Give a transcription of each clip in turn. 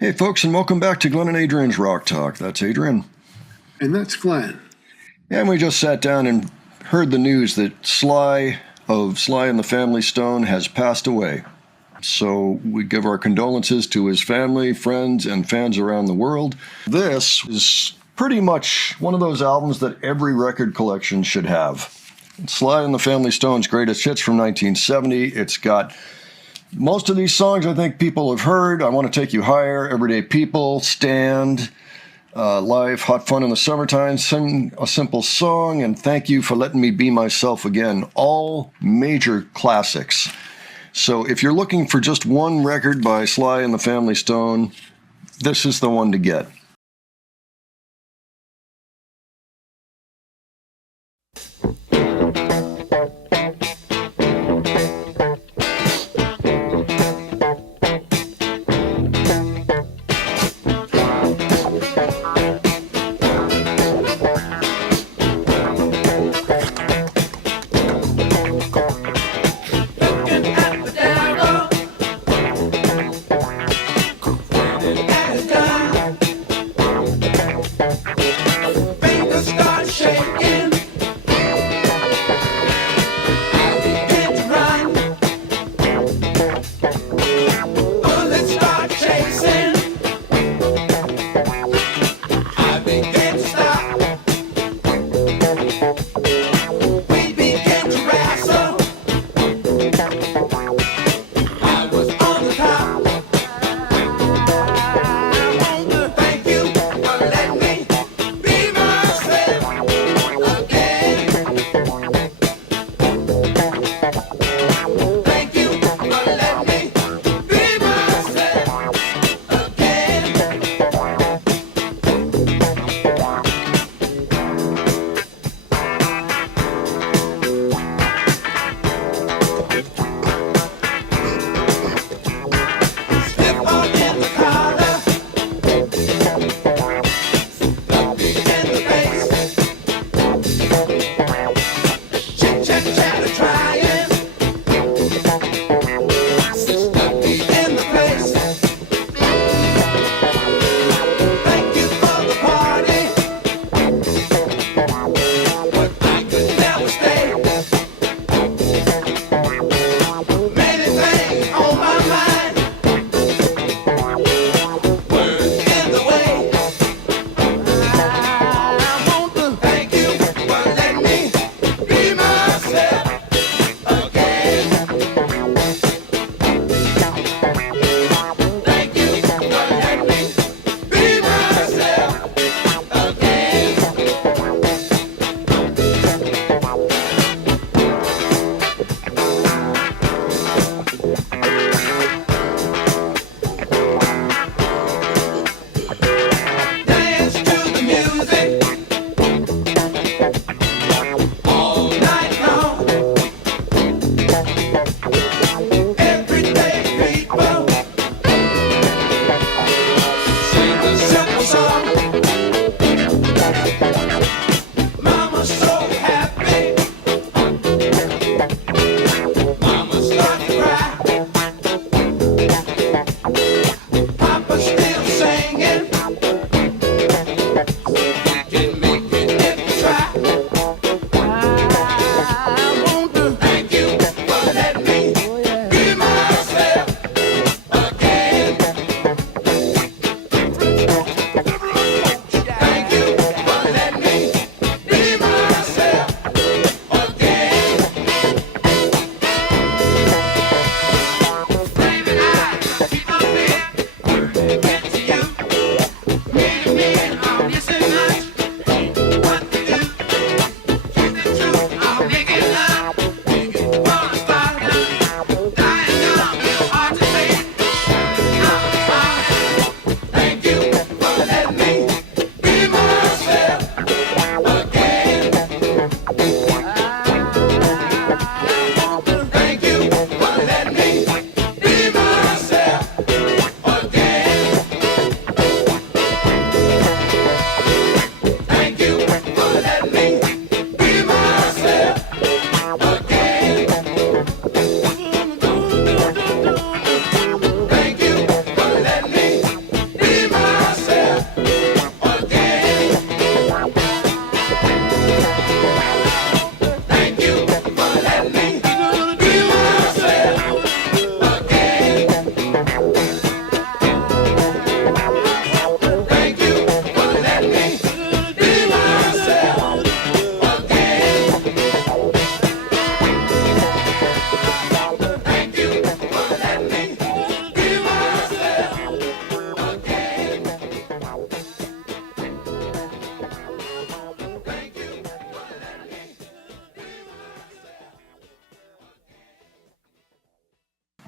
Hey, folks, and welcome back to Glenn and Adrian's Rock Talk. That's Adrian. And that's Glenn. And we just sat down and heard the news that Sly and the Family Stone has passed away. So we give our condolences to his family, friends, and fans around the world. This is pretty much one of those albums that every record collection should have. Sly and the Family Stone's Greatest Hits from 1970. It's got most of these songs I think people have heard. I Want to Take You Higher, Everyday People, Stand, Life, Hot Fun in the Summertime, Sing a Simple Song, and Thank You for Letting Me Be Myself Again. All major classics. So if you're looking for just one record by Sly and the Family Stone, this is the one to get.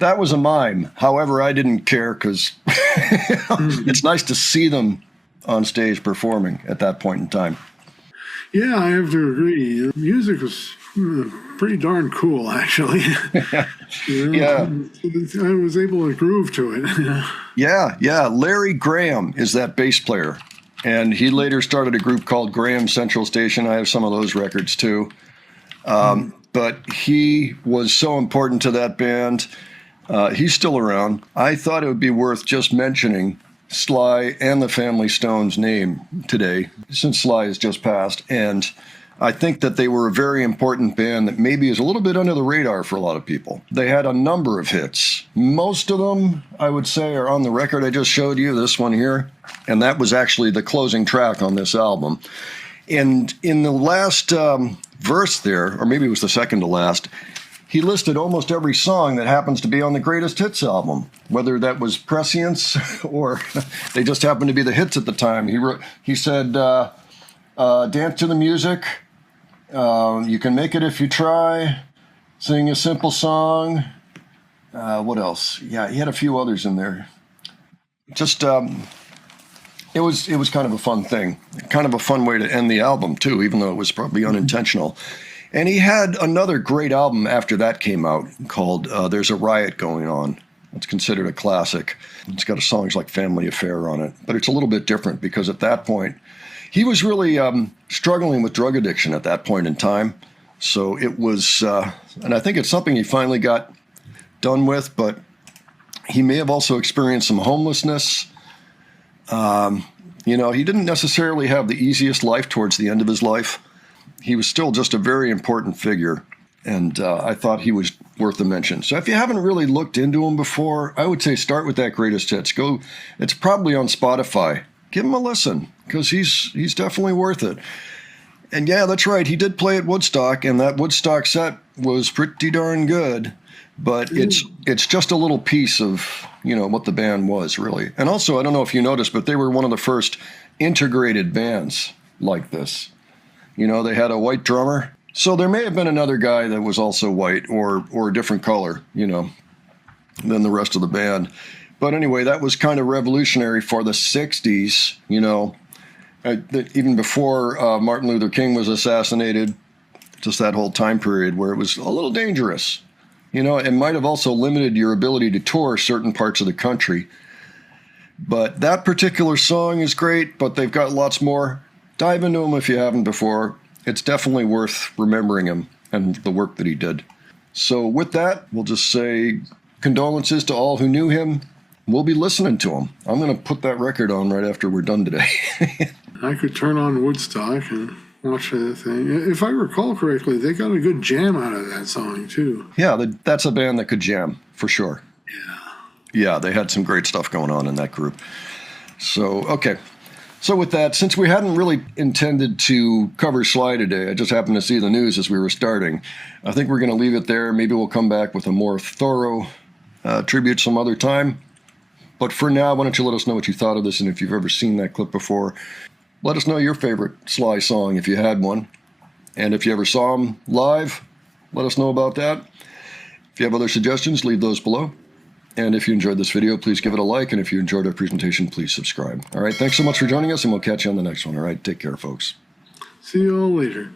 that was a mime. However, I didn't care because it's nice to see them on stage performing at that point in time. Yeah, I have to agree. The music was pretty darn cool, actually. Yeah. I was able to groove to it. Yeah. Larry Graham is that bass player. And he later started a group called Graham Central Station. I have some of those records too. But he was so important to that band. He's still around. I thought it would be worth just mentioning Sly and the Family Stone's name today, since Sly has just passed. And I think that they were a very important band that maybe is a little bit under the radar for a lot of people. They had a number of hits. Most of them, I would say, are on the record I just showed you, this one here. And that was actually the closing track on this album. And in the last verse there, or maybe it was the second to last, he listed almost every song that happens to be on the Greatest Hits album, whether that was prescience or they just happened to be the hits at the time. He said, dance to the music, you can make it if you try, sing a simple song. What else? Yeah, he had a few others in there. Just, it was kind of a fun thing, kind of a fun way to end the album too, even though it was probably unintentional. And he had another great album after that came out called There's a Riot Going On. It's considered a classic. It's got songs like Family Affair on it, but it's a little bit different because at that point, he was really struggling with drug addiction at that point in time. So it was, and I think it's something he finally got done with, but he may have also experienced some homelessness. He didn't necessarily have the easiest life towards the end of his life. He was still just a very important figure, and I thought he was worth a mention. So if you haven't really looked into him before, I would say start with that Greatest Hits. It's probably on Spotify. Give him a listen, because he's definitely worth it. And yeah, that's right, he did play at Woodstock, and that Woodstock set was pretty darn good, but it's just a little piece of, what the band was, really. And also, I don't know if you noticed, but they were one of the first integrated bands like this. They had a white drummer. So there may have been another guy that was also white or a different color, than the rest of the band. But anyway, that was kind of revolutionary for the 60s, even before Martin Luther King was assassinated, just that whole time period where it was a little dangerous. It might have also limited your ability to tour certain parts of the country. But that particular song is great, but they've got lots more. Dive into him if you haven't before. It's definitely worth remembering him and the work that he did. So with that, we'll just say condolences to all who knew him. We'll be listening to him. I'm going to put that record on right after we're done today. I could turn on Woodstock and watch that thing. If I recall correctly, they got a good jam out of that song, too. Yeah, that's a band that could jam, for sure. Yeah, they had some great stuff going on in that group. So, okay. So with that, since we hadn't really intended to cover Sly today, I just happened to see the news as we were starting. I think we're going to leave it there. Maybe we'll come back with a more thorough tribute some other time. But for now, why don't you let us know what you thought of this, and if you've ever seen that clip before. Let us know your favorite Sly song if you had one. And if you ever saw him live, let us know about that. If you have other suggestions, leave those below. And if you enjoyed this video, please give it a like. And if you enjoyed our presentation, please subscribe. All right, thanks so much for joining us, and we'll catch you on the next one. All right, take care, folks. See you all later.